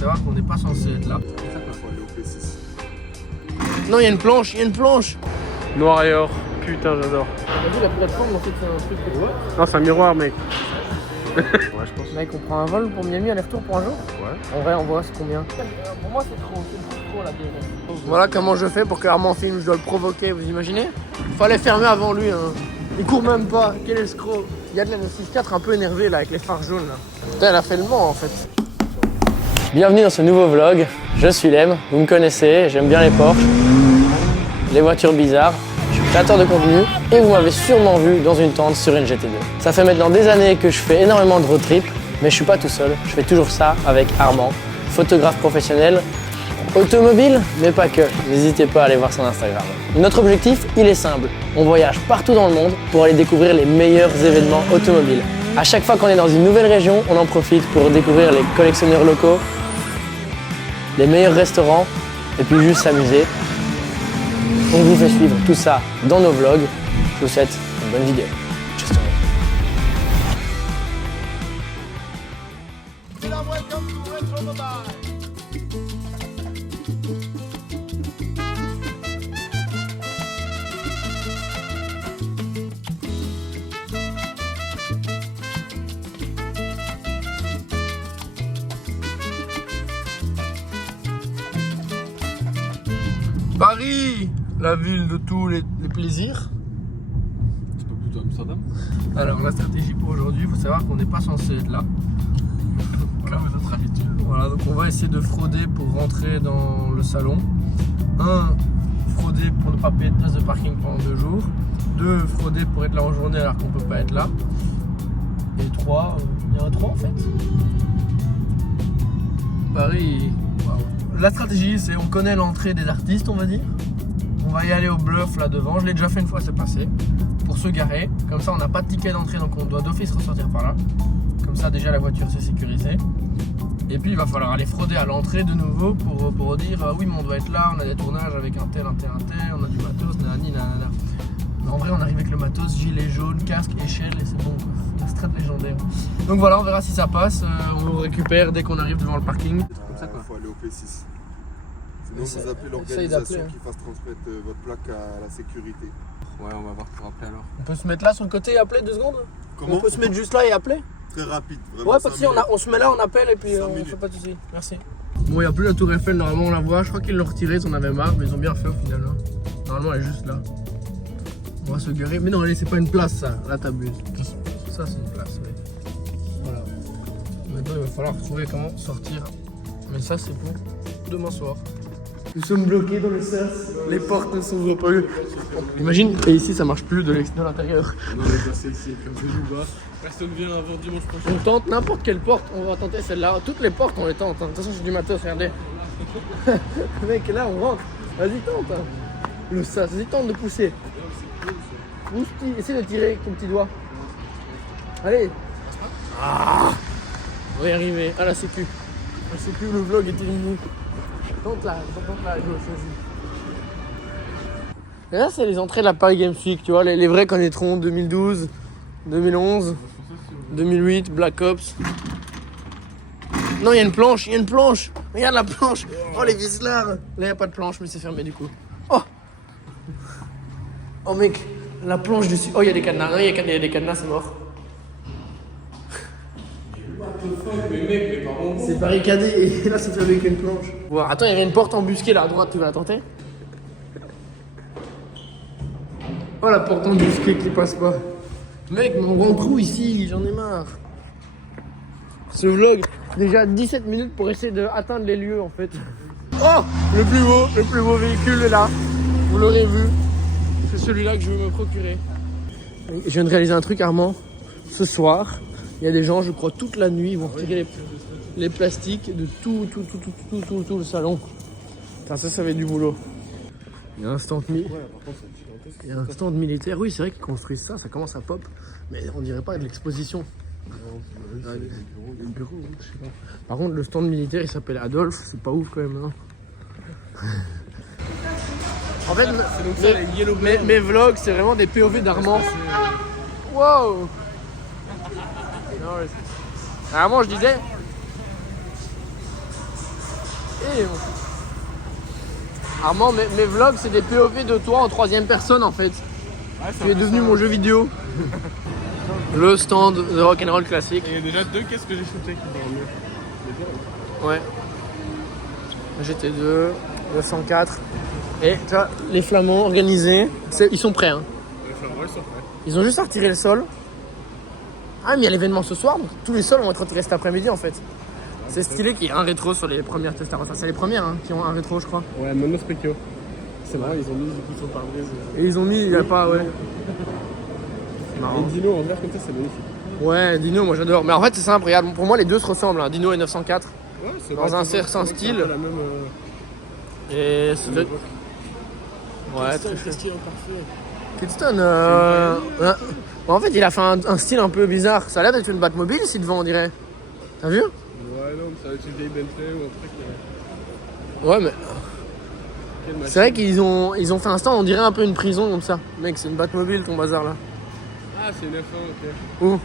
savoir qu'on n'est pas censé être là. Non, il y a une planche, Noir et or, putain j'adore. T'as vu la plateforme, en fait c'est un truc que tu vois. Non c'est un miroir mec. Ouais, je pense. Mec, on prend un vol pour Miami aller-retour pour un jour. Ouais. En vrai, on voit c'est combien. Pour moi c'est trop la DNS. Voilà comment je fais pour que Armand filme, je dois le provoquer, vous imaginez? Fallait fermer avant lui, hein. Il court même pas, quel escroc. Il y a de la 6-4 un peu énervé là avec les phares jaunes là. Putain, elle a fait le Mans en fait. Bienvenue dans ce nouveau vlog, je suis Lem, vous me connaissez, j'aime bien les Porsche, les voitures bizarres, je suis créateur de contenu et vous m'avez sûrement vu dans une tente sur une GT2. Ça fait maintenant des années que je fais énormément de road trip, mais je suis pas tout seul, je fais toujours ça avec Armand, photographe professionnel, automobile, mais pas que, n'hésitez pas à aller voir son Instagram. Notre objectif, il est simple, on voyage partout dans le monde pour aller découvrir les meilleurs événements automobiles. À chaque fois qu'on est dans une nouvelle région, on en profite pour découvrir les collectionneurs locaux, les meilleurs restaurants et puis juste s'amuser. On vous fait suivre tout ça dans nos vlogs. Je vous souhaite une bonne vidéo. Ciao. Paris, la ville de tous les plaisirs. C'est pas plutôt Amsterdam? Alors la stratégie pour aujourd'hui, il faut savoir qu'on n'est pas censé être là. Voilà notre habitude. Voilà, donc on va essayer de frauder pour rentrer dans le salon. 1, frauder pour ne pas payer de place de parking pendant 2 jours. 2, frauder pour être là en journée alors qu'on peut pas être là. Et 3, il y a un 3 en fait. Paris. Wow. La stratégie, c'est on connaît l'entrée des artistes, on va dire. On va y aller au bluff là devant. Je l'ai déjà fait une fois, c'est passé. Pour se garer. Comme ça, on n'a pas de ticket d'entrée, donc on doit d'office ressortir par là. Comme ça, déjà la voiture c'est sécurisé. Et puis il va falloir aller frauder à l'entrée de nouveau pour dire oui, mais on doit être là. On a des tournages avec un tel, on a du matos, nanani, nanana. Mais en vrai, on arrive avec le matos, gilet jaune, casque, échelle et c'est bon quoi. La strat légendaire. Donc voilà, on verra si ça passe. On le récupère dès qu'on arrive devant le parking. Comme ça quoi. Il faut aller au P6. Sinon, vous appelez l'organisation qui fasse transmettre votre plaque à la sécurité. Ouais, on va voir pour appeler alors. On peut se mettre là sur le côté et appeler 2 secondes? Comment? On peut se mettre juste là et appeler? Très rapide, vraiment. Ouais, pas de soucis, on se met là, on appelle et puis on fait pas de soucis. Merci. Bon, il n'y a plus la tour Eiffel, normalement on la voit. Je crois qu'ils l'ont retirée, ils en avaient marre, mais ils ont bien fait au final. Hein. Normalement elle est juste là. On va se garer. Mais non, allez, c'est pas une place ça. Là t'abuses. Ça c'est une place, oui. Voilà. Maintenant il va falloir trouver comment sortir. Mais ça c'est pour demain soir. Nous sommes bloqués dans le sas, les portes ne s'ouvrent pas. Imagine, et ici ça marche plus de l'intérieur. Non mais ça c'est ici, comme je joue bas. Personne vient avant dimanche prochain. On tente n'importe quelle porte, on va tenter celle-là. Toutes les portes on les tente. De toute façon j'ai du matos, regardez. Mec, là on rentre. Vas-y tente. Hein. Le sas, vas-y tente de pousser. Pousse, essaie de tirer avec ton petit doigt. Allez. Ah, on va y arriver. Ah la sécu. La sécu, le vlog est terminé. Tente là, je choisis. Et là, c'est les entrées de la Paris Games Week, tu vois, les vrais connaîtront 2012, 2011, 2008, Black Ops. Non, il y a une planche, Regarde la planche. Oh, les Vislar. Là, il n'y a pas de planche, mais c'est fermé du coup. Oh, oh mec, la planche dessus. Oh, il y a des cadenas. Non, il y a des cadenas, c'est mort. C'est barricadé et là c'est fermé avec une planche. Bon, attends, il y avait une porte embusquée là à droite, tu vas la tenter? Oh la porte embusquée qui passe pas. Mec, mais on rentre où ici? J'en ai marre. Ce vlog, déjà 17 minutes pour essayer d'atteindre les lieux en fait. Oh, le plus beau véhicule est là. Vous l'aurez vu. C'est celui-là que je veux me procurer. Je viens de réaliser un truc, Armand. Ce soir, il y a des gens, je crois, toute la nuit, ils vont retirer les plastiques de tout le salon. Putain, ça va être du boulot. Il y a un stand militaire. Oui, c'est vrai qu'ils construisent ça, ça commence à pop. Mais on dirait pas de l'exposition. Par contre, le stand militaire, il s'appelle Adolphe. C'est pas ouf quand même, non? En fait, mes vlogs, c'est vraiment des POV d'Armand. Wow! Normalement, je disais, Armand, mes vlogs, c'est des POV de toi en troisième personne en fait. Ouais, Tu es devenu mon jeu vidéo. Le stand de rock'n'roll classique. Et il y a déjà 2 caisses que j'ai shootées qui vont mieux. Ouais. GT2, 904. Et tu vois, les flamands organisés, ils sont prêts. Hein. Les flamants, ils sont prêts. Ils ont juste à retirer le sol. Ah, mais il y a l'événement ce soir, donc tous les sols vont être retirés cet après-midi en fait. C'est stylé qu'il y ait un rétro sur les premières Testarossa. Enfin, c'est les premières hein, qui ont un rétro, je crois. Ouais, Mono Specchio. C'est marrant, ils ont mis du coup son pare-brise. Et ils ont mis, il n'y a pas, ouais. Et Dino en vert comme ça, c'est magnifique. Ouais, Dino, moi j'adore. Mais en fait, c'est simple, regarde, pour moi les deux se ressemblent, hein, Dino et 904. Ouais, c'est Dans un certain style. La même, Et c'est de... Ouais, très chouette. style parfait. Kidston, en fait, il a fait un style un peu bizarre. Ça a l'air d'être une Batmobile ici devant, on dirait. T'as vu? Ouais, non, mais ça va être une vieille Bentley ou un truc. Ouais, mais c'est vrai qu'ils ont fait un stand, on dirait un peu une prison comme ça. Mec, c'est une Batmobile ton bazar là. Ah, c'est une F1, ok. Où?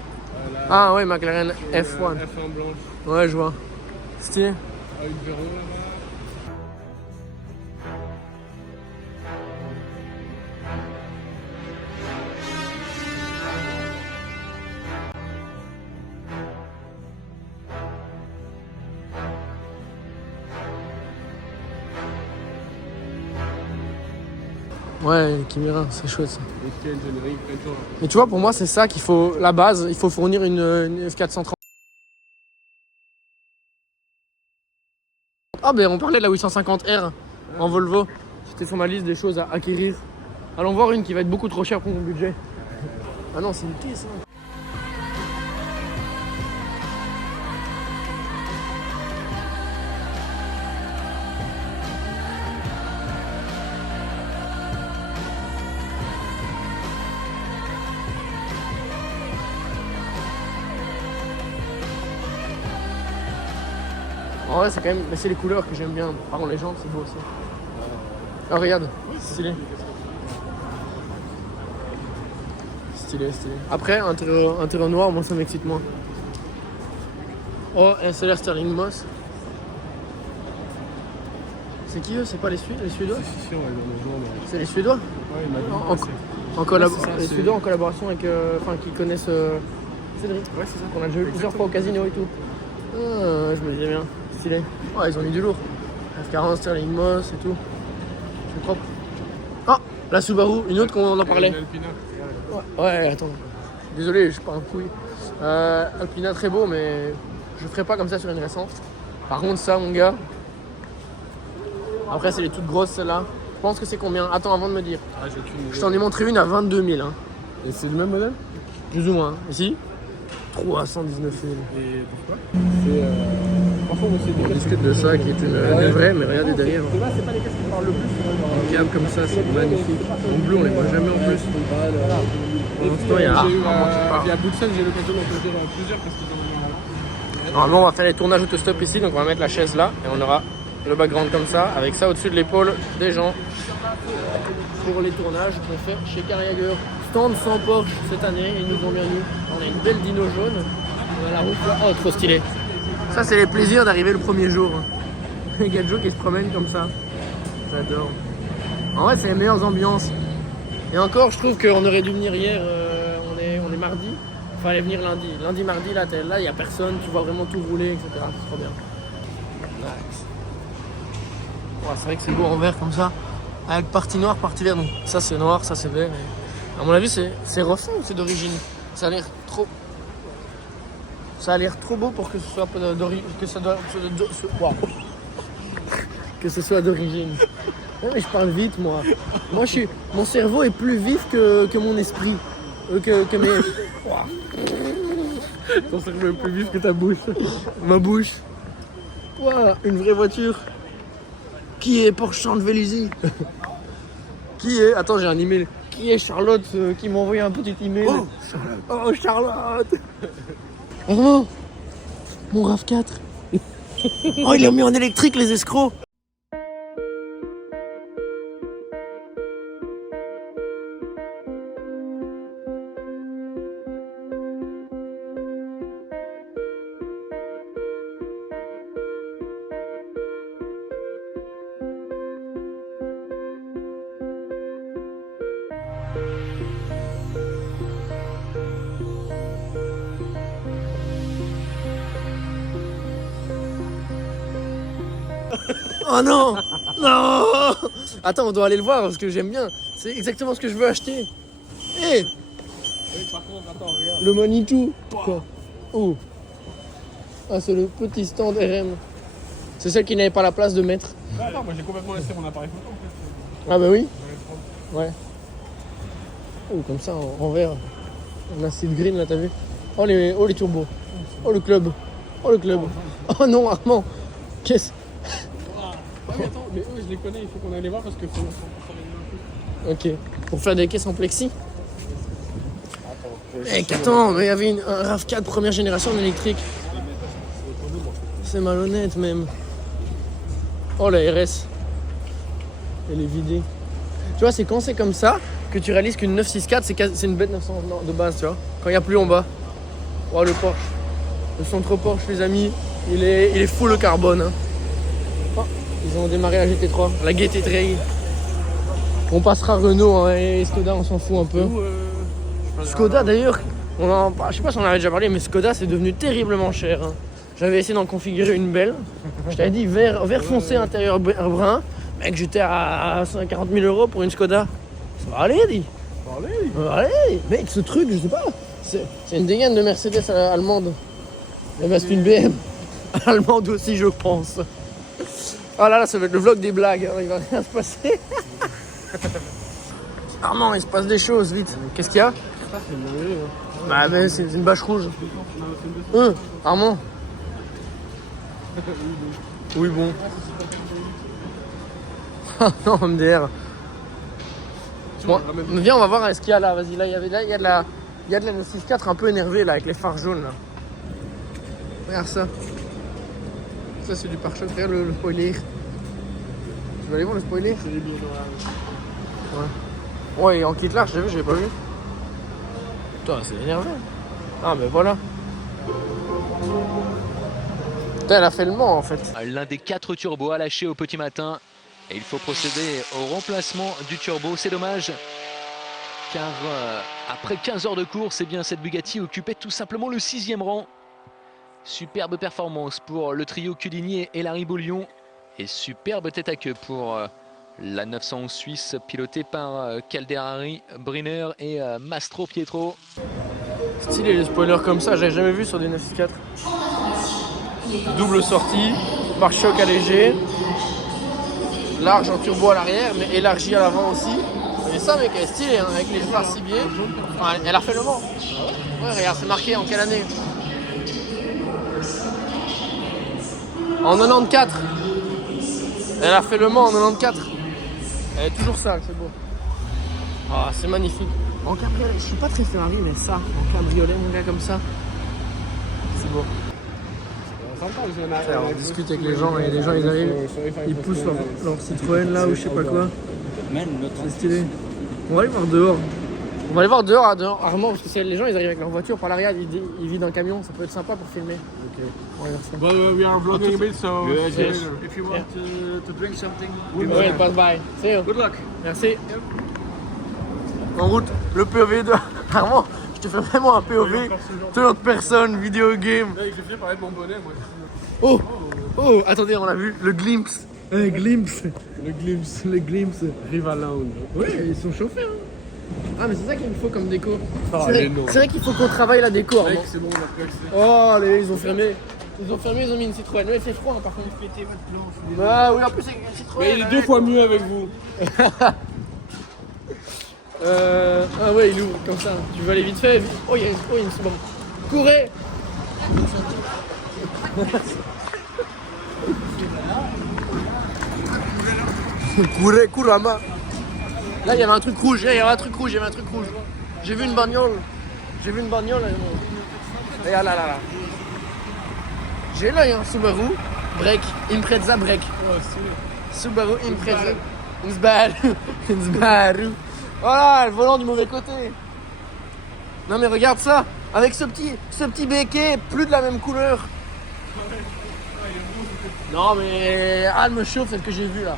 Voilà. Ah ouais, McLaren F1. F1 blanche. Ouais, je vois. Stylé. Avec Véro là-bas. Ouais, Chimera, c'est chouette ça. Et puis une générique, plein de choses. Mais tu vois, pour moi, c'est ça qu'il faut, la base, il faut fournir une F430. Ah, ben on parlait de la 850R en Volvo. C'était sur ma liste des choses à acquérir. Allons voir une qui va être beaucoup trop chère pour mon budget. Ah non, c'est une caisse. Hein. En vrai, c'est quand même. Mais c'est les couleurs que j'aime bien. Par contre, les jantes, c'est beau aussi. Ah, regarde, stylé. Stylé. Après, intérieur noir, moi, ça m'excite moins. Oh, SLR Sterling Moss. C'est qui eux? C'est pas les Suédois? Si, ouais, dans le jour, mais... C'est les Suédois? Ouais, il m'a dit. Les Suédois en collaboration avec. Enfin, qui connaissent Cédric. Ouais, c'est ça. On a déjà vu plusieurs fois au casino et tout. Ah, je me disais bien. Stylé. Ouais, ils ont mis du lourd. F40, Sterling Moss et tout. C'est propre. Ah, la Subaru, une autre qu'on en parlait. Alpina. Ouais, attends. Désolé, je suis pas un couille. Alpina très beau, mais je ferai pas comme ça sur une récente. Par contre, ça, mon gars. Après, c'est les toutes grosses, celles-là. Je pense que c'est combien? Attends, avant de me dire. Ah, j'ai aucune idée. Je t'en ai montré une à 22 000. Hein. Et c'est le même modèle? Plus ou moins. Ici 319 000. Et pourquoi? C'est. Parfois, on On discute de ça qui est une vraie, mais regardez derrière. C'est pas les caisses qui parlent le plus. Un câble comme ça, c'est magnifique. En bleu, on les voit jamais en plus. Pour l'instant, il y a Il y a Boutsen, j'ai eu l'occasion d'en conduire plusieurs parce qu'ils en ont. Normalement, on va faire les tournages autostop ici, donc on va mettre la chaise là et on aura le background comme ça, avec ça au-dessus de l'épaule des gens. Pour les tournages qu'on fait chez Carriager. Stand sans Porsche cette année, ils nous ont bien eu. On a une belle dino jaune. On a la route là. Oh, trop stylé. Ça, c'est les plaisirs d'arriver le premier jour. Les gadgets qui se promènent comme ça. J'adore. En vrai, c'est les meilleures ambiances. Et encore, je trouve qu'on aurait dû venir hier. On est mardi. Fallait venir lundi. Lundi, mardi, là, il n'y a personne. Tu vois vraiment tout rouler, etc. C'est trop bien. Nice. Ouais, c'est vrai que c'est beau en vert comme ça. Avec partie noire, partie vert. Donc, ça, c'est noir, ça, c'est vert. Et à mon avis, c'est refait ou c'est d'origine? Ça a l'air trop. Ça a l'air trop beau pour que ce soit d'origine. Que ce soit d'origine. Ouais, mais je parle vite, moi. Moi, mon cerveau est plus vif que mon esprit. Que mes. Ton cerveau est plus vif que ta bouche. Ma bouche. Ouah, une vraie voiture. Qui est Porsche Chantevelisi? Qui est. Attends, j'ai un email. Qui est Charlotte qui m'a envoyé un petit email? Oh, Charlotte. Oh, Charlotte. Vraiment? Mon RAV4. Oh, ils l'ont mis en électrique, les escrocs. Oh non. Non. Attends, on doit aller le voir parce que j'aime bien. C'est exactement ce que je veux acheter. Hé, Par contre, attends, regarde. le Manitou. Quoi? Oh. Ah, c'est le petit stand RM. C'est celle qui n'avait pas la place de mettre. Attends, moi j'ai complètement laissé mon appareil photo en fait. Ah bah oui. Je vais le prendre. Ouais. Oh, comme ça, en vert. On a cette green là, t'as vu? Oh les turbos. Oh le club. Oh le club. Oh non, Armand. Qu'est-ce? Ah oui, attends, mais eux je les connais, il faut qu'on aille les voir parce que faut faire les Ok. Pour faire des caisses en plexi. Mec, attends, mais il y avait un RAV4 première génération en électrique. C'est malhonnête même. Oh la RS. Elle est vidée. Tu vois, c'est quand c'est comme ça que tu réalises qu'une 964 c'est une bête 900 de base, tu vois. Quand il n'y a plus en bas. Oh le Porsche. Le centre Porsche, les amis, il est full le carbone. Hein. Oh, ils ont démarré la GT3, la GT3. On passera Renault hein, et Skoda, on s'en fout un peu. Skoda d'ailleurs, je sais pas si on en avait déjà parlé, mais Skoda c'est devenu terriblement cher. Hein. J'avais essayé d'en configurer une belle. Je t'avais dit vert foncé, intérieur brun. Mec, j'étais à 40 000 € pour une Skoda. Ça va aller, dit. Ça va aller. Mec, ce truc, je sais pas. C'est une dégaine de Mercedes allemande. Eh ben, c'est une BM. Allemande aussi, je pense. Ah là, ça va être le vlog des blagues. Hein. Il va rien se passer. Armand, il se passe des choses, vite. Qu'est-ce qu'il y a? Ça, c'est une dinguerie, hein. Bah, mais c'est une bâche rouge. Armand. Oui, bon. Ah non, MDR. Bon, viens, on va voir ce qu'il y a là. Vas-y, là, il y a de la 964 un peu énervée là, avec les phares jaunes là. Regarde ça. Ça, c'est du pare-choc. Regarde le spoiler. Tu vas aller voir le spoiler? C'est des billes noirs. Ouais. Ouais, en kit large, j'ai vu, j'avais pas vu. Putain, c'est énervé. Ah, mais voilà. Putain, elle a fait le Mans en fait. L'un des 4 turbos à lâcher au petit matin. Et il faut procéder au remplacement du turbo. C'est dommage. Car après 15 heures de course, eh bien, cette Bugatti occupait tout simplement le 6e rang. Superbe performance pour le trio Cudinier et Larry Boulion. Et superbe tête à queue pour la 911 suisse pilotée par Calderari, Briner et Mastro Pietro. Stylé les spoilers comme ça, j'avais jamais vu sur des 964. Double sortie, pare-choc allégé, large en turbo à l'arrière, mais élargi à l'avant aussi. Et ça, mec, elle est stylée, hein, avec les phares ciblés. Enfin, elle a refait le Mans. Ouais, regarde, c'est marqué en quelle année? En 94. Elle a fait le Mans en 94. Elle est toujours sale, c'est beau. Ah, c'est magnifique. En cabriolet, je suis pas très Ferrari, mais ça, en cabriolet, mon gars, comme ça, c'est beau. On discute avec les gens et les gens ils arrivent, ils poussent leur Citroën là ou je sais pas quoi. C'est stylé. On va aller voir dehors. On va aller voir dehors, Armand, parce que les gens ils arrivent avec leur voiture par l'arrière, ils vident un camion, ça peut être sympa pour filmer. Ok. On va voir ça. Well, we are vlogging a bit, so Yes. if you want to drink something, Ouais, passe by. See you. good luck. Merci. En route, le POV de Armand. Je te fais vraiment un POV, third person, video game. J'ai fait parler de mon bonnet, moi. Oh, attendez, on a vu le glimpse. Glimpse. Le glimpse. Riva Lounge. Oui, ils sont chauffés. Hein. Ah, mais c'est ça qu'il me faut comme déco. Ah, C'est vrai qu'il faut qu'on travaille la déco. Mec, Armand. c'est bon, on a plus accès. Oh, ils ont fermé. Ils ont mis une Citroën. Mais c'est froid, hein, par contre. Ah oui, en plus, c'est une Citroën. Mais il est 2 fois mieux avec vous. Ah ouais, il ouvre comme ça. Tu veux aller vite fait? Oh, il y a une Subaru. Courez! Kurama. Là, il y avait un truc rouge. J'ai vu une bagnole. Regarde là. J'ai l'œil, hein, Subaru. Break. Impreza break. Subaru Impreza. Une Subaru. Voilà, le volant du mauvais côté. Non mais regarde ça, avec ce petit béquet, plus de la même couleur. Non mais elle me chauffe celle que j'ai vue là.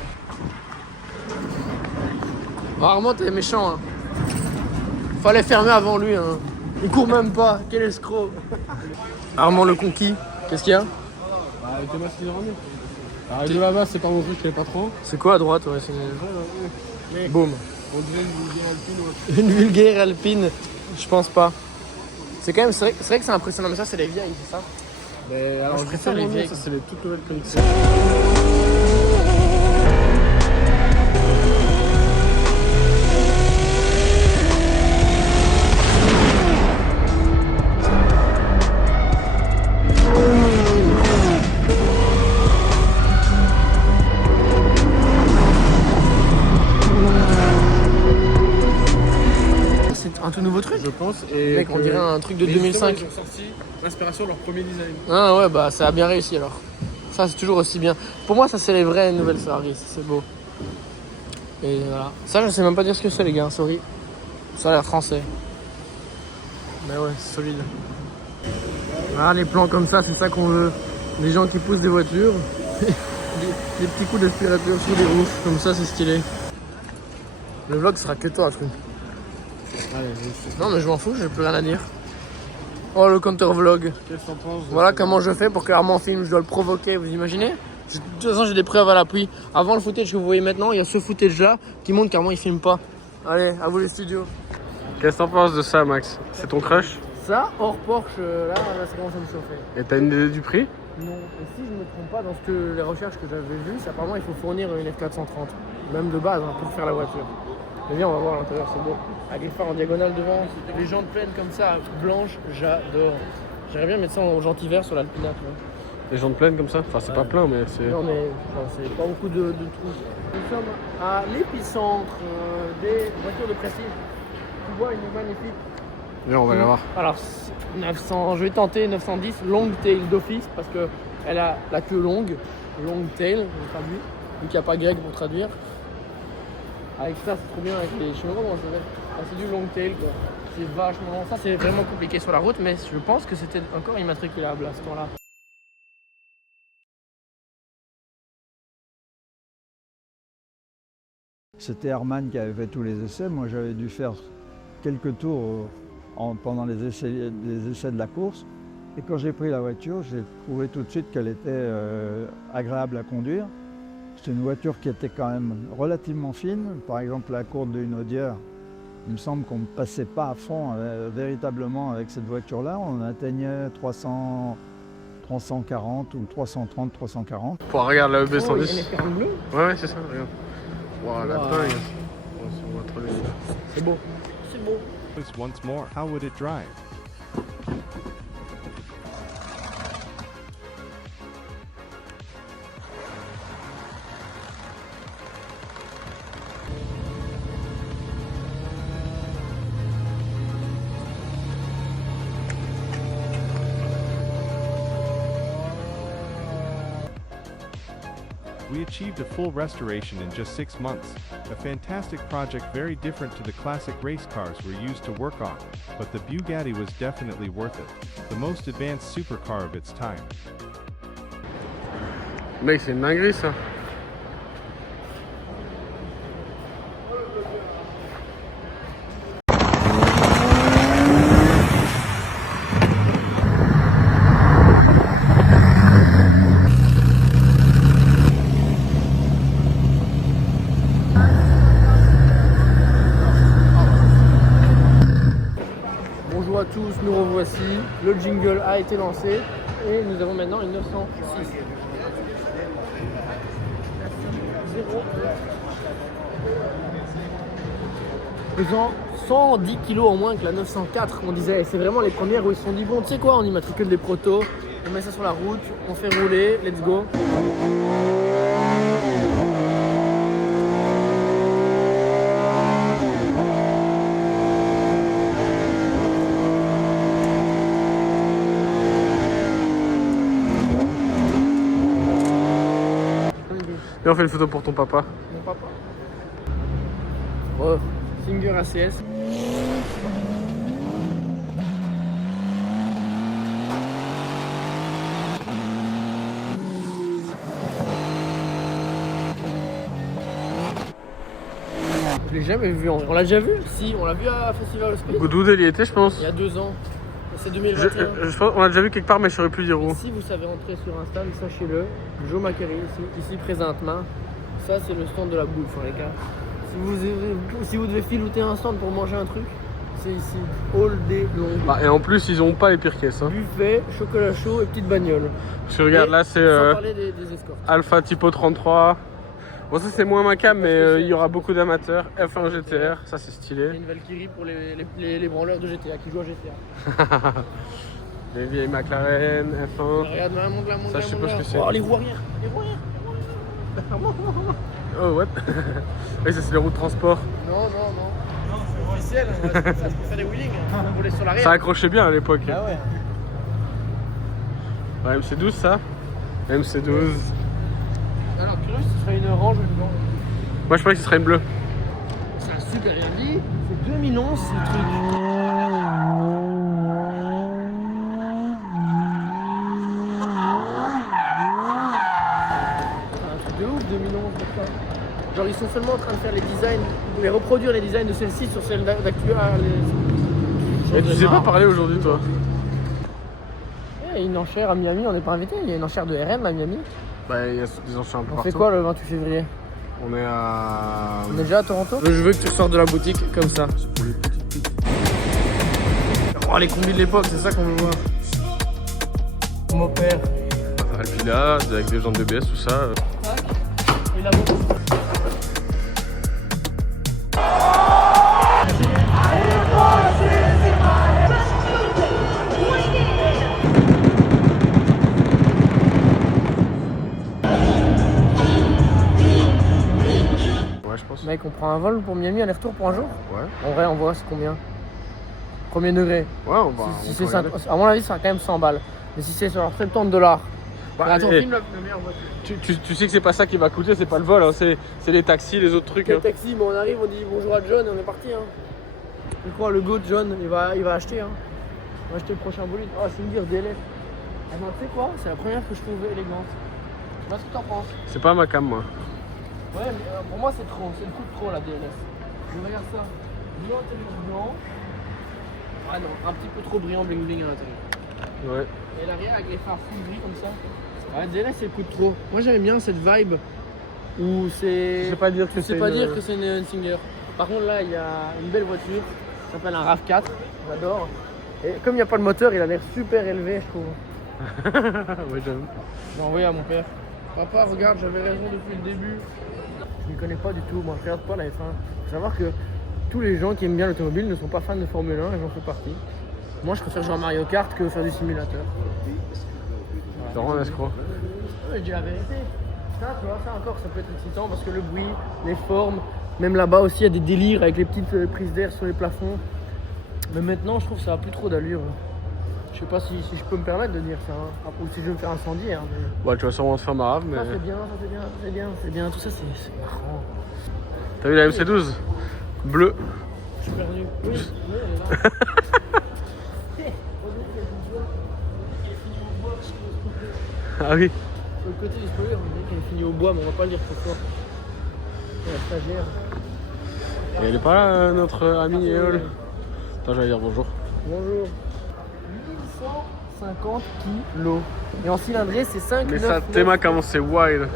Rarement t'es méchant hein. Fallait fermer avant lui hein. Il court même pas, quel escroc. Armand le conquis, qu'est-ce qu'il y a? avec le masque qu'ils ont ramené. Arrivé là-bas, c'est pas mon truc, je sais pas trop. C'est quoi à droite? Ouais, c'est... Boum. On dirait une vulgaire alpine. Une vulgaire alpine, je pense pas. C'est quand même, c'est vrai que c'est impressionnant, mais ça c'est les vieilles, c'est ça? Mais alors, je préfère les vieilles. ça c'est les toutes nouvelles collections. Un tout nouveau truc? Je pense. Et mec, on dirait un truc de 2005. Ils ont sorti l'inspiration de leur premier design. Ah ouais, bah ça a bien réussi alors. Ça c'est toujours aussi bien. Pour moi, ça c'est les vraies nouvelles Ferrari, c'est beau. Et voilà. Ça, je sais même pas dire ce que c'est, les gars, sorry. Ça a l'air français. Mais ouais, c'est solide. Voilà, les plans comme ça, c'est ça qu'on veut. Des gens qui poussent des voitures. des petits coups d'aspirateur sur des roues, comme ça, c'est stylé. Le vlog sera que toi, truc. Allez, Non mais je m'en fous, j'ai plus rien à dire. Oh, le counter vlog. qu'est-ce que t'en penses? Voilà comment je fais pour que Armand filme, je dois le provoquer, vous imaginez? De toute façon, j'ai des preuves à l'appui. Avant le footage que vous voyez maintenant, il y a ce footage là qui montre qu'Armand il filme pas. Allez, à vous les studios. Qu'est-ce que t'en penses de ça, Max? C'est ton crush? Ça, hors Porsche, là ça commence à me chauffer. Et t'as une idée du prix? Non, et si je me trompe pas, dans les recherches que j'avais vues, c'est apparemment il faut fournir une F430. Même de base, hein, pour faire la voiture. Mais viens, on va voir à l'intérieur, c'est beau. Avec les phares en diagonale devant, les jantes pleines comme ça, blanches, j'adore. J'aimerais bien mettre ça en gentil vert sur l'Alpina, tu vois. Les jantes pleines comme ça? Enfin, c'est pas plein, mais c'est. Non, mais enfin, c'est pas beaucoup de trous. Nous sommes à l'épicentre des voitures de prestige. Tu vois une magnifique. Viens, on va la voir. Alors, 900, je vais tenter 910 long tail d'office parce que elle a la queue longue, long tail, on traduit, vu qu'il n'y a pas grec pour traduire. Avec ça, c'est trop bien avec les cheveux, comment ça s'appelle? Ah, c'est du long tail, quoi. C'est vachement. Ça, c'est vraiment compliqué sur la route, mais je pense que c'était encore immatriculable à ce temps-là. C'était Herman qui avait fait tous les essais. Moi, j'avais dû faire quelques tours pendant les essais de la course. Et quand j'ai pris la voiture, j'ai trouvé tout de suite qu'elle était agréable à conduire. C'est une voiture qui était quand même relativement fine. Par exemple, la courbe d'une Audière, il me semble qu'on ne passait pas à fond véritablement avec cette voiture-là. On atteignait 340 ou 330, 340. Pour regarder la EB110. Oh, il y a une écran bleu. Ouais, c'est ça, regarde. Wow, la Wow. dingue. On voit trop bien. C'est beau. C'est beau. Once more, how would it drive? We achieved a full restoration in just 6 months, a fantastic project very different to the classic race cars we're used to work on, but the Bugatti was definitely worth it, the most advanced supercar of its time. Mec, c'est une dinguerie ça. Bonjour à tous, nous revoici. Le jingle a été lancé et nous avons maintenant une 906. 0. Faisant 110 kg en moins que la 904, on disait. C'est vraiment les premières où ils se sont dit bon, tu sais quoi, on immatricule des protos, on met ça sur la route, on fait rouler, let's go. Viens, on fait une photo pour ton papa. Mon papa. Oh, Singer ACS. Je l'ai jamais vu. On l'a déjà vu? Si, on l'a vu à Festival of Speed. Goudoud, il y était, je pense. Il y a 2 ans. C'est 2021. Je pense qu'on l'a déjà vu quelque part, mais je saurais plus dire où. Si vous savez entrer sur Insta, sachez-le, Joe Macquarie ici présentement, ça c'est le stand de la bouffe hein, les gars. Si vous devez filouter un stand pour manger un truc, c'est ici, all day long. Bah, et en plus, ils ont pas les pires caisses. Hein. Buffet, chocolat chaud et petite bagnole. Tu regardes là, c'est sans parler des escortes. Alpha Typo 33. Bon, ça c'est moins ma cam, mais il y aura beaucoup d'amateurs. F1 GTR, ça c'est Il y a stylé. une Valkyrie pour les branleurs de GTA qui jouent à GTA. Les vieilles McLaren, F1. Regarde, là, monte, Ça, je sais pas ce que c'est. Oh, les roues arrière, les roues arrière. Oh, what? Oui, ça c'est les roues de transport. Non, c'est officiel, ça peut faire des wheelings, on roulait sur l'arrière. Ça accrochait bien à l'époque. Ah ouais. Ouais, MC12 ça. MC12. Alors, Pyrrhus, ce serait une orange ou une blanche? Moi je croyais que ce serait une bleue. C'est un super rallye, c'est 2011 ce truc. C'est un truc de ouf 2011 pour ça. Genre ils sont seulement en train de faire les designs, mais reproduire les designs de celle-ci sur celle d'actuelle. Et tu sais pas parler aujourd'hui toi? Il y a une enchère à Miami, on n'est pas invité, il y a une enchère de RM à Miami. Bah il y a des enchères un peu On partout. fait quoi le 28 février? On est à... On est déjà à Toronto? Je veux que tu ressortes de la boutique comme ça. Oh les combis de l'époque, c'est ça qu'on veut voir. Mon père. Alpina, avec des jantes DBS, tout ça. Et la bourse. Ouais, je pense. Mec, on prend un vol pour Miami, aller-retour pour un jour? Ouais. En vrai, on voit c'est combien? Premier degré. Ouais, on va. Si on c'est peut ça, regarder. à mon avis, ça sera quand même 100 balles. Mais si c'est sur $70. Bah, Attends, et- filme la meilleure voiture. tu sais que c'est pas ça qui va coûter, c'est pas le vol, hein, c'est les taxis, les autres trucs. Quel Hein. taxi? Bon, on arrive, on dit bonjour à John et on est parti. Hein. Je crois le goat John, il va acheter. Hein. Il va acheter le prochain bolide. Oh, c'est une dire DLF. Ah non, tu sais quoi? C'est la première que je trouve élégante. Je sais pas ce que t'en penses. C'est pas ma cam, moi. Ouais, mais pour moi, c'est trop. C'est le coup de trop la DLF. Je regarde ça. Blanc, intérieur blanc. Ah non, un petit peu trop brillant, bling bling à l'intérieur. Ouais. Et l'arrière avec les phares full gris comme ça. Ouais, DLF, c'est le coup de trop. Moi, j'aime bien cette vibe où c'est. Je sais pas dire que Je sais c'est pas une- dire que c'est une Singer. Par contre, là, il y a une belle voiture. Ça s'appelle un RAV4. J'adore. Et comme il n'y a pas de moteur, il a l'air super élevé, je trouve. Ouais, j'avoue. J'ai envoyé à mon père. Papa, regarde, j'avais raison depuis le début. Je ne connais pas du tout. Moi, je regarde pas la F1. Faut savoir que tous les gens qui aiment bien l'automobile ne sont pas fans de Formule 1 et j'en fais partie. Moi, je préfère jouer à Mario Kart que faire du simulateur. C'est vraiment un escroc. Ouais, je dis la vérité. Ça, tu vois, ça encore, ça peut être excitant parce que le bruit, les formes, même là-bas aussi, il y a des délires avec les petites prises d'air sur les plafonds. Mais maintenant, je trouve que ça a plus trop d'allure. Je sais pas si je peux me permettre de dire ça, hein. Ou si je vais me faire incendier. Hein, mais... Ouais, tu vas sûrement te faire marave, mais. Ça, c'est bien, ça, c'est bien, c'est bien, c'est bien. Tout ça, c'est marrant. T'as vu la MC12? Bleu. Je suis perdu. Oui, oui, elle est là. Ah oui. Sur le côté du spoiler, on dirait qu'elle est finie au bois, mais on va pas le dire ce soir. C'est la stagiaire. Et elle est pas là, notre ami Eol? Attends, j'allais dire bonjour. Bonjour. 1150 kilos. Et en cylindrée, c'est 5 Mais 9, ça, 9. Théma, comment c'est wild.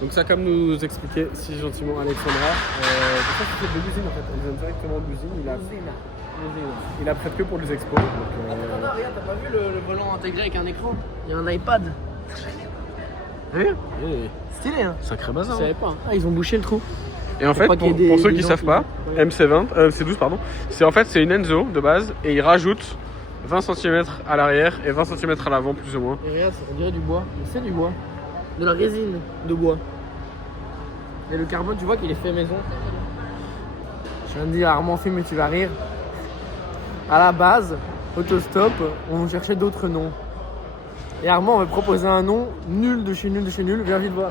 Donc ça, comme nous expliquait si gentiment Alexandra, c'est ça qui fait de l'usine en fait. Elle vient directement de l'usine. Il a prêté que pour les expos. Donc, Attends, regarde, t'as pas vu le volant intégré avec un écran? Il y a un iPad. Stylé, hein? Sacré Je bazar. savais pas. Ah, ils ont bouché le trou. Et en fait, pas pour qu'il y ait pour des- ceux des qui gens savent qui- pas, Ouais. MC12 pardon, c'est une Enzo de base et il rajoute 20 cm à l'arrière et 20 cm à l'avant plus ou moins. Et regarde, on dirait du bois. Mais c'est du bois. De la résine de bois. Et le carbone, tu vois qu'il est fait maison. Je viens de dire à Armand, filme et tu vas rire. À la base, Autostop, on cherchait d'autres noms. Et Armand avait proposé un nom nul de chez nul de chez nul. Viens vite voir.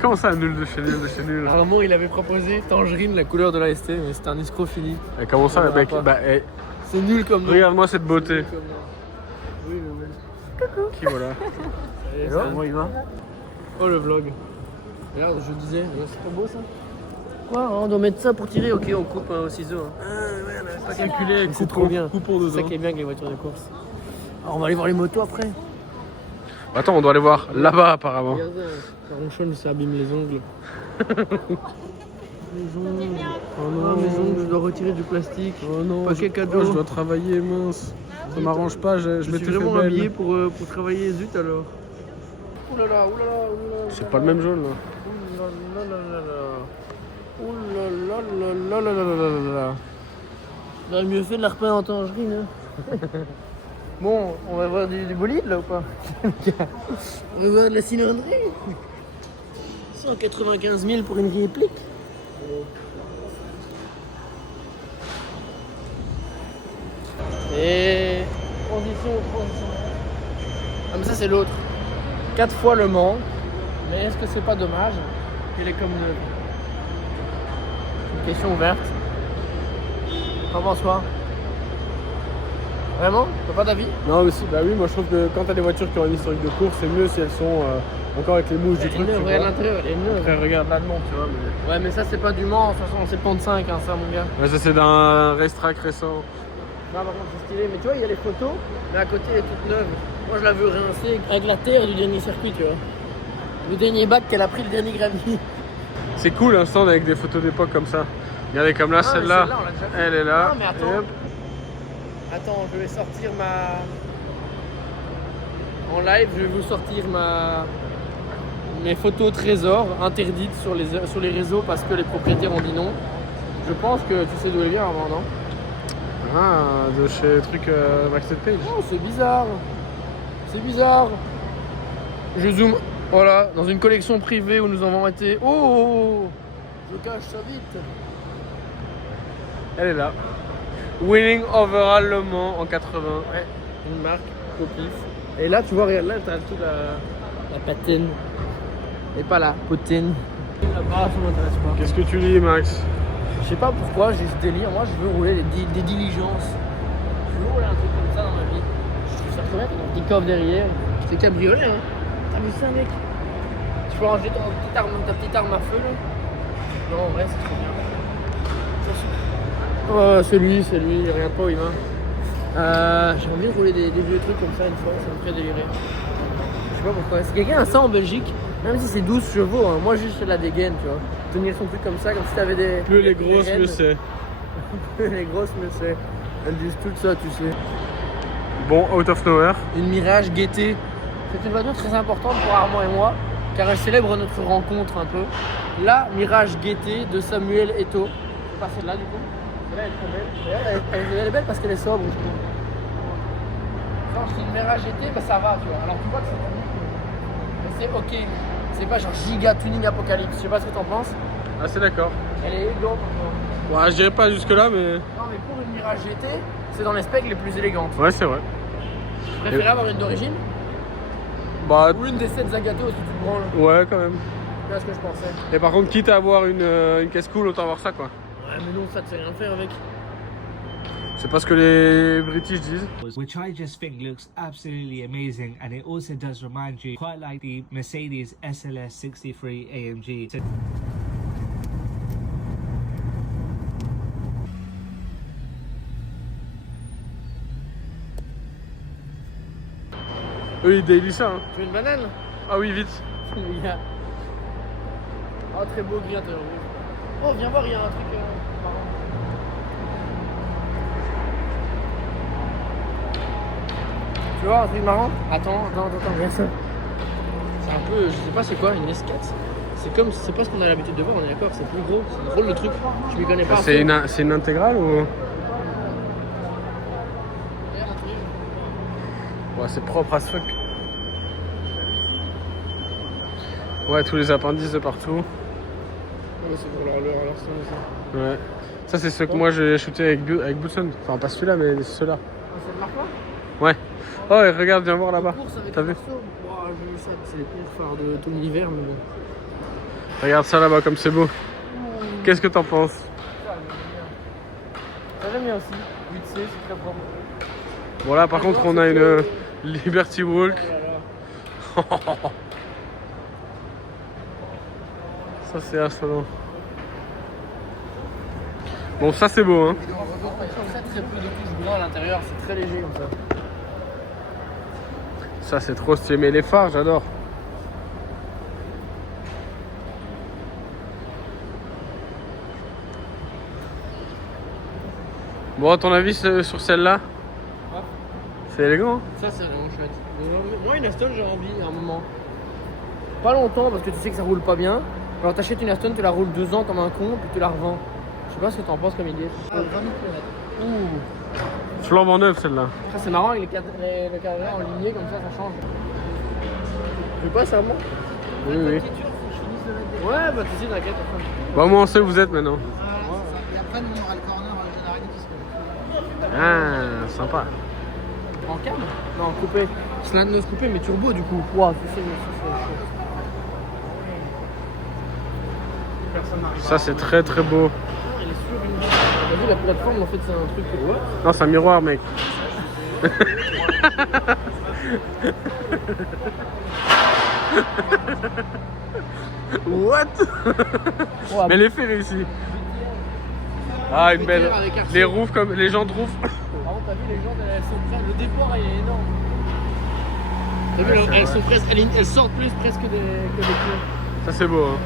Comment ça, nul de chez nul de chez nul? Armand, il avait proposé Tangerine, la couleur de la ST, mais c'était un escroc fini. Et comment ça, On mec? verra Bah, C'est nul comme nom. regarde-moi cette beauté. Nul comme nom. Oui, mais ouais. Qui voilà? Et comment il va? Oh le vlog. Regarde, je disais, c'est pas beau ça? Quoi? On doit mettre ça pour tirer? Ok, on coupe au ciseau. Ah ouais, on n'avait pas calculé. C'est trop bien. Coupons C'est ça dedans. qui est bien avec les voitures de course. Alors, on va aller voir les motos après. Attends, on doit aller voir là-bas apparemment. Regardez, ça ronchonne, ça abîme les ongles. Mes ongles. Oh non, mes ongles, je dois retirer du plastique. Oh non, Paquet cadeau. je dois travailler, mince. Ça m'arrange pas, je Je m'étais suis fait vraiment habillé belle. pour travailler, zut alors. Oulala, oulala, oulala. C'est pas le même jaune là. Oulala. J'aurais mieux fait de la repeindre en tangerine. Hein. Bon, on va voir du bolide là ou pas? On va voir de la cylindrée. 195 000 pour une réplique. Et transition. Ah mais ça c'est l'autre. 4 fois Le Mans. Mais est-ce que c'est pas dommage qu'elle est comme neuve? Une question ouverte. T'en penses quoi? Vraiment? T'as pas d'avis? Non mais si, bah oui, moi je trouve que quand t'as des voitures qui ont une historique de course, c'est mieux si elles sont encore avec les mouches du truc. Regarde l'intérieur, elle est neuve. Après regarde là-dedans, tu vois. Mais... Ouais mais ça c'est pas du Mans, 75 hein, ça mon gars. Ouais, ça c'est d'un racetrack récent. Là par contre c'est stylé, mais tu vois il y a les photos, mais à côté elle est toute neuve. Moi je la veux rincée avec la terre du dernier circuit, tu vois. Le dernier bac qu'elle a pris, le dernier gravier. C'est cool un stand avec des photos d'époque comme ça. Regardez comme là, Ah, mais celle-là, on l'a déjà fait. elle est là. Non, mais attends. Et hop. Attends, je vais sortir en live, je vais vous sortir mes photos trésors interdites sur les réseaux parce que les propriétaires ont dit non. Je pense que tu sais d'où elle vient avant, non? Ah, de chez truc Maxed Page. Oh, c'est bizarre. C'est bizarre. Je zoome. Voilà, dans une collection privée où nous avons été. Oh, je cache ça vite. Elle est là. Winning overall Le Mans en 80. Ouais, une marque, Copif. Et là, tu vois, regarde, là, t'as toute la patine. Et pas la potine. Là-bas, ça m'intéresse pas. Qu'est-ce que tu lis, Max? Je sais pas pourquoi j'ai ce délire. Moi, je veux rouler des diligences. Je veux rouler un truc comme ça dans ma vie. Je trouve ça trop bien. Il y a un petit coffre derrière. C'est cabriolet, hein. T'as vu ça, mec? Tu peux ranger ta petite arme à feu, là. Non, en vrai, c'est trop bien. Oh, c'est lui, regarde pas où il va. J'ai envie de rouler des vieux trucs comme ça une fois, ça me ferait délirer. Je sais pas pourquoi. Si quelqu'un a ça en Belgique, même si c'est 12 chevaux, hein, moi juste la dégaine, tu vois. Tenir son truc comme ça, comme si t'avais des. Plus les des grosses, rênes. mieux c'est. Les grosses, mieux c'est. Elles disent tout ça, tu sais. Bon, out of nowhere. Une Mirage GT. C'est une voiture très importante pour Armand et moi, car elle célèbre notre rencontre un peu. La Mirage GT de Samuel Eto'o. C'est pas celle-là du coup. Celle-là elle est trop belle. Elle est belle parce qu'elle est sobre, je trouve. Quand je dis une Mirage GT, bah ça va, tu vois. Alors tu vois que c'est tuning, mais c'est ok. C'est pas genre giga tuning apocalypse. Je sais pas ce que t'en penses. Ah, c'est d'accord. Elle est élégante encore. Ouais, je dirais pas jusque là, mais. Non, mais pour une Mirage GT, c'est dans les specs les plus élégantes. Ouais, c'est vrai. Tu préférais avoir une d'origine Bah, ou une des 7 Zagato aussi tu te branles? ouais, quand même. C'est ce que je pensais. Et par contre, quitte à avoir une caisse cool, autant avoir ça, quoi. Ouais, mais non, ça, tu sais rien faire avec. C'est pas ce que les British disent. which I just think looks absolutely amazing, and it also does remind you quite like the Mercedes SLS 63 AMG. So Eux, ils délit ça, hein. Tu veux une banane? Ah oui, vite. Il y a... Oh, très beau gris intérieur. Oh, viens voir, il y a un truc marrant. Tu vois un truc marrant? Attends, regarde ça. C'est un peu, je sais pas c'est quoi, une S4. C'est comme, c'est pas ce qu'on a l'habitude de voir, on est d'accord, c'est plus gros, c'est drôle le truc. Je m'y connais pas. C'est une intégrale ou. Regarde un truc. Ouais, c'est propre as fuck. Ouais, tous les appendices de partout. Ouais, c'est pour leur son aussi. Ouais. Ça, c'est ceux que moi j'ai shooté avec Boutson. Enfin, pas celui-là, mais ceux-là. Ah, c'est de marque-là? Ouais. Oh, et regarde, viens voir là-bas. T'as vu? Wow, j'ai vu ça, c'est les pires phares de tout l'univers, mais bon. Regarde ça là-bas, comme c'est beau. Qu'est-ce que t'en penses? Ça j'aime bien aussi. 8C, c'est très propre. Bon, là, par contre, on a une Liberty Walk. Oh là là. Ça, c'est assolant. Bon, ça c'est beau, hein. Et donc, ça, très peu de couches blancs à l'intérieur, c'est très léger comme ça. Ça c'est trop stylé, mais les phares, j'adore. Bon, à ton avis sur celle-là? C'est élégant, hein? Ça, c'est vraiment chouette. Moi, une Aston, j'ai envie à un moment. Pas longtemps, parce que tu sais que ça roule pas bien. Alors, t'achètes une Aston, tu la roules 2 ans comme un con, puis tu la revends. Je sais pas ce que t'en penses comme idée. Ah, 20 000 km. Ouh. Flambant neuf celle-là. Ça, c'est marrant avec les cadres en lignée, comme ça change. Tu veux pas, ça, moi? Oui, oui. Ouais, bah, tu sais, t'inquiète. Bah, moi on sait où vous êtes maintenant. Et après, nous, on aura le corner généraliste. Ah, sympa. En cam? Non, coupé. C'est l'un de nos coupés, mais turbo du coup. Waouh, c'est Ça c'est très très beau. Elle est sur une. T'as vu la plateforme en fait c'est un truc. Ouais. Non, c'est un miroir, mec. What? Oh, Mais l'effet réussi. Ah, une belle. Les roufs comme les jantes roufs. Par contre, t'as vu les jantes, elles sont presque. Le déport il est énorme. T'as vu, elles sont presque. Elles sortent plus presque que des pieds. Ça c'est beau, hein.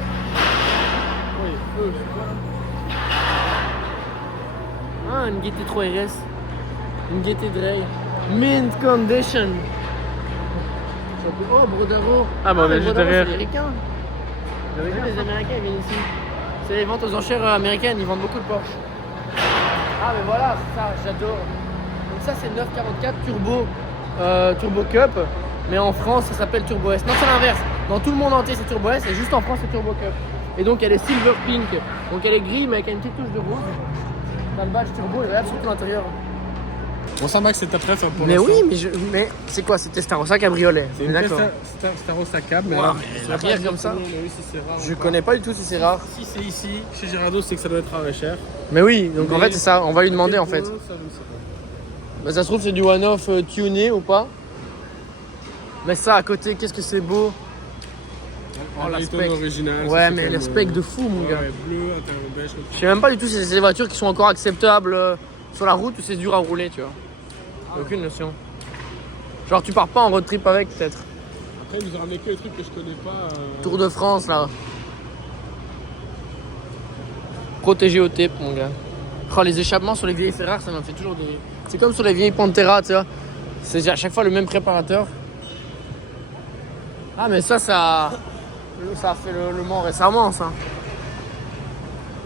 Oui, eux, c'est quoi là? Ah, une GT3 RS. Une GT Dray. Mint condition. Oh, Brodero. Ah, bah on est juste Brodero, derrière. c'est américain. Les Américains ils viennent ici. C'est les ventes aux enchères américaines, ils vendent beaucoup de Porsche. Ah, mais voilà, c'est ça, j'adore. Donc, ça, c'est 944 Turbo, Turbo Cup. Mais en France, ça s'appelle Turbo S. Non, c'est l'inverse. Dans tout le monde entier, c'est Turbo S. Et juste en France, c'est Turbo Cup. Et donc, elle est silver pink. Donc, elle est grise, mais avec une petite touche de rouge. Dans le badge Turbo, et regarde surtout l'intérieur. Bon, ça, Max, c'est ta préf pour Mais l'instant. oui, mais c'est quoi? C'était Starossa Cabriolet. C'est une D'accord. Starossa Cab, mais Wow, alors, mais je sais l'arrière pas comme ça. exactement, mais oui, si c'est rare Je ou pas. connais pas du tout si c'est rare. Si c'est ici, chez Girardeau, c'est que ça doit être rare et cher. Mais oui, donc en Mais fait, c'est ça. On va lui demander en fait. Ça, je ne sais pas. Bah, ça se trouve, c'est du one-off tuné ou pas. Mais ça, à côté, qu'est-ce que c'est beau. Oh, la spec. originale. Ouais, mais les specs de fou, mon gars. Ouais, bleu, intérieur beige. Je sais même pas du tout si c'est des voitures qui sont encore acceptables sur la route ou c'est dur à rouler, tu vois. J'ai aucune notion. Genre, tu pars pas en road trip avec, peut-être. Après, il nous a ramené que les trucs que je connais pas. Tour de France, là. Protégé au tape, mon gars. Oh, les échappements sur les vieilles Ferrari, ça m'en fait toujours des. C'est comme sur les vieilles Pantera, tu vois. C'est à chaque fois le même préparateur. Ah, mais ça a fait le Mans récemment, ça.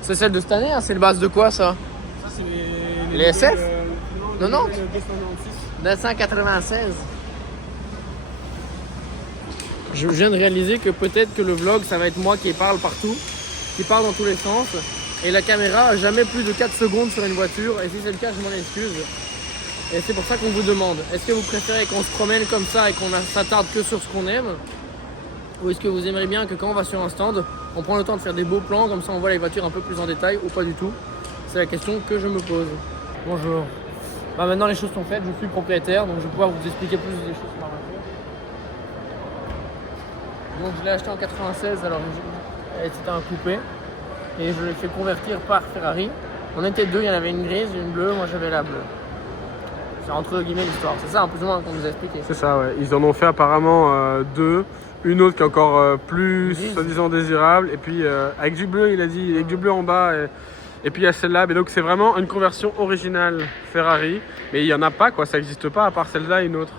C'est celle de cette année, hein. C'est le base de quoi, ça? Ça, c'est Les SF? Non, non. les 296. 996. Je viens de réaliser que peut-être que le vlog, ça va être moi qui parle partout, qui parle dans tous les sens. Et la caméra a jamais plus de 4 secondes sur une voiture. Et si c'est le cas, je m'en excuse. Et c'est pour ça qu'on vous demande, est-ce que vous préférez qu'on se promène comme ça et qu'on s'attarde que sur ce qu'on aime? Ou est-ce que vous aimeriez bien que quand on va sur un stand, on prend le temps de faire des beaux plans, comme ça on voit les voitures un peu plus en détail ou pas du tout? C'est la question que je me pose. Bonjour. Bah maintenant les choses sont faites, je suis propriétaire, donc je vais pouvoir vous expliquer plus des choses sur ma voiture. Donc je l'ai acheté en 96, alors c'était un coupé. Et je l'ai fait convertir par Ferrari. On était deux, il y en avait une grise, une bleue, moi j'avais la bleue. C'est entre guillemets l'histoire, c'est ça un peu plus ou moins qu'on nous a expliqué. C'est ça, ouais. Ils en ont fait apparemment deux. Une autre qui est encore plus, Grise. soi-disant, désirable. Et puis avec du bleu, il a dit, avec du bleu en bas. Et puis il y a celle-là. Mais donc c'est vraiment une conversion originale Ferrari. Mais il n'y en a pas, quoi. Ça n'existe pas à part celle-là et une autre.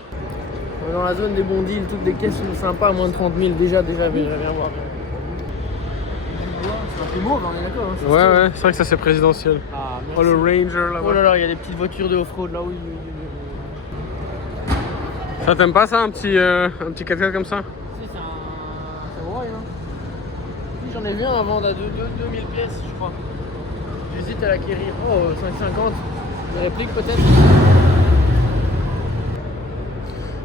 On est dans la zone des bons deals, toutes des caisses sont sympas à moins de 30 000 déjà, mais j'aimerais bien voir. C'est un peu mauve, on est d'accord, hein, Ouais, ouais. C'est vrai que ça c'est présidentiel. Ah, Oh, le Ranger là-bas. oh là là, il y a des petites voitures de off-road là, oui. Ça t'aime pas ça, un petit 4x4 comme ça? Si, c'est ouais, hein. Si, j'en ai vu un à vendre à 2000 pièces, je crois. J'hésite à l'acquérir. Oh, 550. Une réplique peut-être.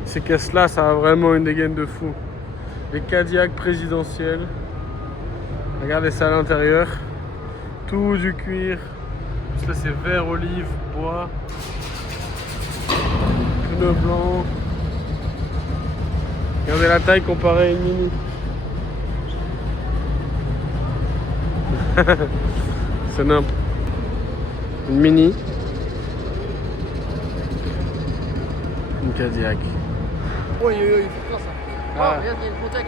Ces caisses-là, ça a vraiment une dégaine de fou. Les Cadillac présidentiels. Regardez ça à l'intérieur. Tout du cuir. Là, c'est vert, olive, bois. Pneus blancs. Regardez la taille comparée à une Mini. C'est nimp. Une Mini. Une Cadillac. Oui, c'est ça. Ah. Regarde, il y a une Pontiac.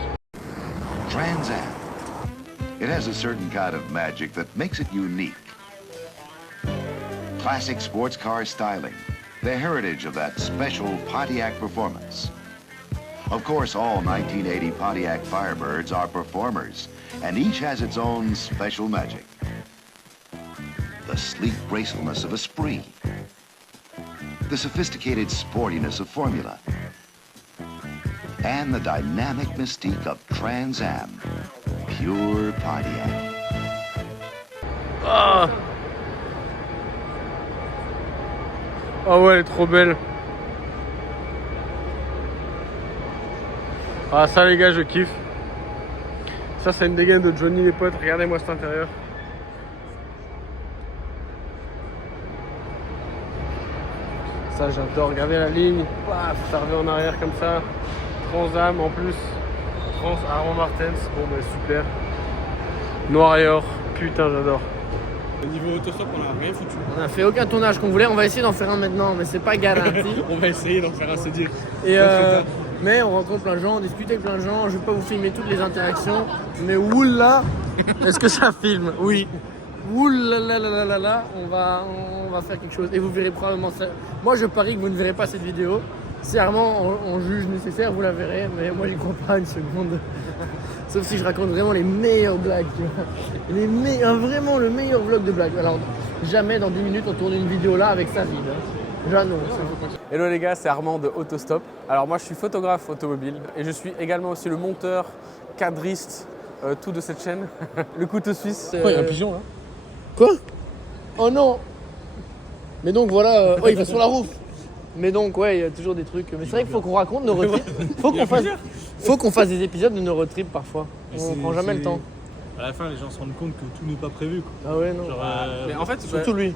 Trans Am. It has a certain kind of magic that makes it unique. Classic sports car styling, the heritage of that special Pontiac performance. Of course, all 1980 Pontiac Firebirds are performers, and each has its own special magic. The sleek gracefulness of Esprit, the sophisticated sportiness of Formula, and the dynamic mystique of Trans Am, pure Pontiac. Ah oh ouais, elle est trop belle. Ah ça les gars, je kiffe. Ça c'est une dégaine de Johnny les potes. Regardez-moi cet intérieur. Ça j'adore. Regardez la ligne. Paf, ça revient en arrière comme ça. Trans Am en plus. Trans Armand Martens. Bon bah super. Noir et or. Putain j'adore. Au niveau autostop on a rien foutu. On a fait aucun tournage qu'on voulait, on va essayer d'en faire un maintenant, mais c'est pas garanti. On va essayer d'en faire un, c'est dire. Et mais on rencontre plein de gens, on discute avec plein de gens, je vais pas vous filmer toutes les interactions, mais oula, est-ce que ça filme? Oui. Oula, on va faire quelque chose et vous verrez probablement ça. Moi je parie que vous ne verrez pas cette vidéo. Si Armand on juge nécessaire, vous la verrez, mais moi j'y crois pas une seconde. Sauf si je raconte vraiment les meilleures blagues, tu vois. Vraiment le meilleur vlog de blagues. Alors jamais dans 10 minutes on tourne une vidéo là avec sa vie. J'annonce. Hello les gars, c'est Armand de Autostop. Alors moi je suis photographe automobile et je suis également aussi le monteur, cadriste, tout de cette chaîne, le couteau suisse. Il y a un pigeon là. Quoi? Oh non. Mais donc voilà, oh il va sur la roue. Mais donc ouais, il y a toujours des trucs. Mais c'est vrai qu'il faut qu'on raconte nos road trips. Faut qu'on fasse des épisodes de nos road trips parfois. On prend jamais le temps. À la fin, les gens se rendent compte que tout n'est pas prévu, quoi. Ah ouais, non. Genre, Mais en fait, surtout lui.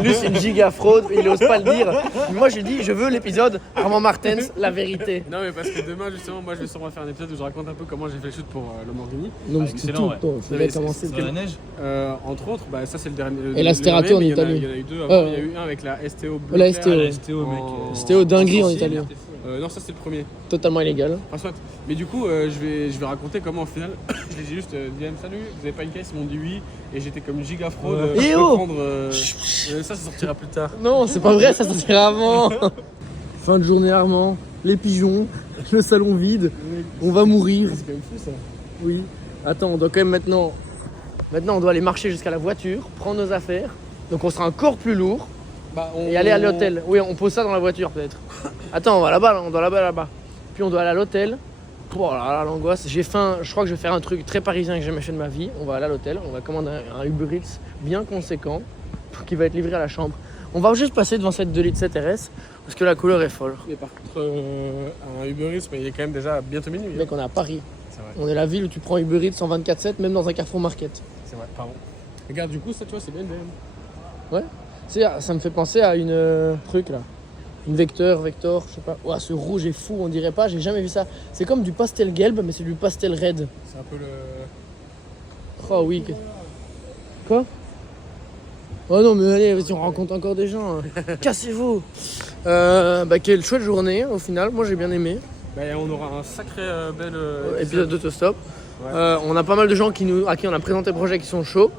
Lui, c'est une giga fraude, il ose pas le dire. Mais moi, j'ai dit, je veux l'épisode Armand Martens, la vérité. Non, mais parce que demain, justement, moi, je vais sûrement faire un épisode où je raconte un peu comment j'ai fait le shoot pour le Lamborghini. Non, mais excellent, ouais. il faudrait commencer. Dans la neige. Entre autres, bah, ça c'est le dernier. Et la Sterato en Italie. Il y en a eu deux avant. Il y a eu un avec la STO bleu. La clair. STO. La STO, mec. STO dinguerie en Italie. Non, ça c'est le premier. Totalement illégal. Enfin, soit. Mais du coup, je vais raconter comment au final, je les ai juste dit salut, vous avez pas une caisse, ils m'ont dit oui, et j'étais comme une giga fraude. Et je peux oh prendre, ça sortira plus tard. Non, c'est pas vrai, ça sortira avant. Fin de journée Armand, les pigeons, le salon vide, on va mourir. C'est quand même fou ça. Oui. Attends, on doit quand même maintenant on doit aller marcher jusqu'à la voiture, prendre nos affaires, donc on sera encore plus lourd. Et aller à l'hôtel. Oui, on pose ça dans la voiture peut-être. Attends, on va là-bas, on doit là-bas. Puis on doit aller à l'hôtel. Oh là là, l'angoisse. J'ai faim, je crois que je vais faire un truc très parisien que j'ai jamais fait de ma vie. On va aller à l'hôtel, on va commander un Uber Eats bien conséquent qui va être livré à la chambre. On va juste passer devant cette 2 litres 7 RS parce que la couleur est folle. Mais par contre, un Uber Eats, mais il est quand même déjà bientôt minuit. Mec, on est à Paris. C'est vrai. On est la ville où tu prends Uber Eats en 24/7, même dans un Carrefour Market. C'est vrai, pardon. Regarde, du coup, ça, tu vois, c'est bien DM. Ouais. Ça me fait penser à une truc là. Une Vector, je sais pas. Ouah, ce rouge est fou, on dirait pas, j'ai jamais vu ça. C'est comme du pastel gelb, mais c'est du pastel red. C'est un peu le. Oh oui. Quoi? Oh non, mais allez, vas-y, on rencontre encore des gens. Cassez-vous. Quelle chouette journée au final, moi j'ai bien aimé. On aura un sacré bel épisode d'autostop. Ouais. On a pas mal de gens à qui on a présenté le projet qui sont chauds.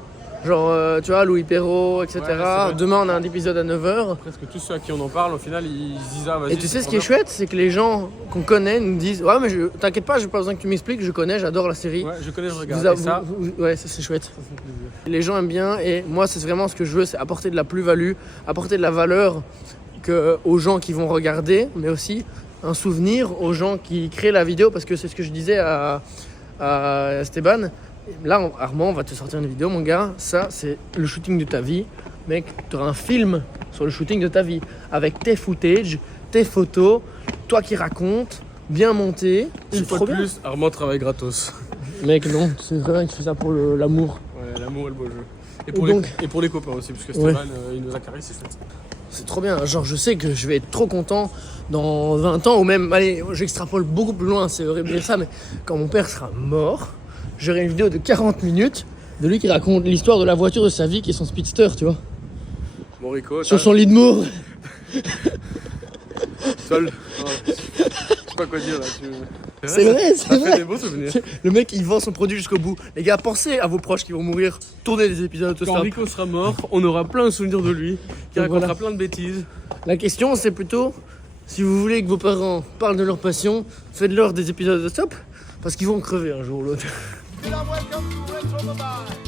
Genre, tu vois, Louis Perrault, etc. Ouais, demain, on a un épisode à 9h. Presque tous ceux à qui on en parle, au final, ils disent ah, vas-y. Et tu sais ce qui est chouette, c'est que les gens qu'on connaît nous disent ouais, mais t'inquiète pas, j'ai pas besoin que tu m'expliques, je connais, j'adore la série. Ouais, je connais, je regarde. Ouais, ça c'est chouette. Ça fait plaisir. Les gens aiment bien et moi, c'est vraiment ce que je veux, c'est apporter de la plus-value, apporter de la valeur aux gens qui vont regarder, mais aussi un souvenir aux gens qui créent la vidéo, parce que c'est ce que je disais à Esteban. Là, Armand, on va te sortir une vidéo, mon gars. Ça, c'est le shooting de ta vie. Mec, tu auras un film sur le shooting de ta vie. Avec tes footage, tes photos, toi qui racontes, bien monté. Une fois de plus, Armand travaille gratos. Mec, non, c'est vrai que tu fais ça pour l'amour. Ouais, l'amour et le beau jeu. Et pour les copains aussi, parce que Stéphane, il nous a caressé, c'est chouette. C'est trop bien. Genre, je sais que je vais être trop content dans 20 ans, ou même, allez, j'extrapole beaucoup plus loin, c'est horrible de dire ça, mais quand mon père sera mort, j'aurai une vidéo de 40 minutes de lui qui raconte l'histoire de la voiture de sa vie qui est son speedster, tu vois. Morico. Sur son lit de mort. Seul. Je sais pas quoi dire là. C'est vrai, c'est Ça vrai. fait des beaux souvenirs. Le mec, il vend son produit jusqu'au bout. Les gars, pensez à vos proches qui vont mourir. Tournez des épisodes Quand autostop. Rico sera mort, on aura plein de souvenirs de lui, qui Donc racontera voilà. plein de bêtises. La question, c'est plutôt, si vous voulez que vos parents parlent de leur passion, faites-leur des épisodes autostop, parce qu'ils vont crever un jour ou l'autre. Welcome to Retro Mobile.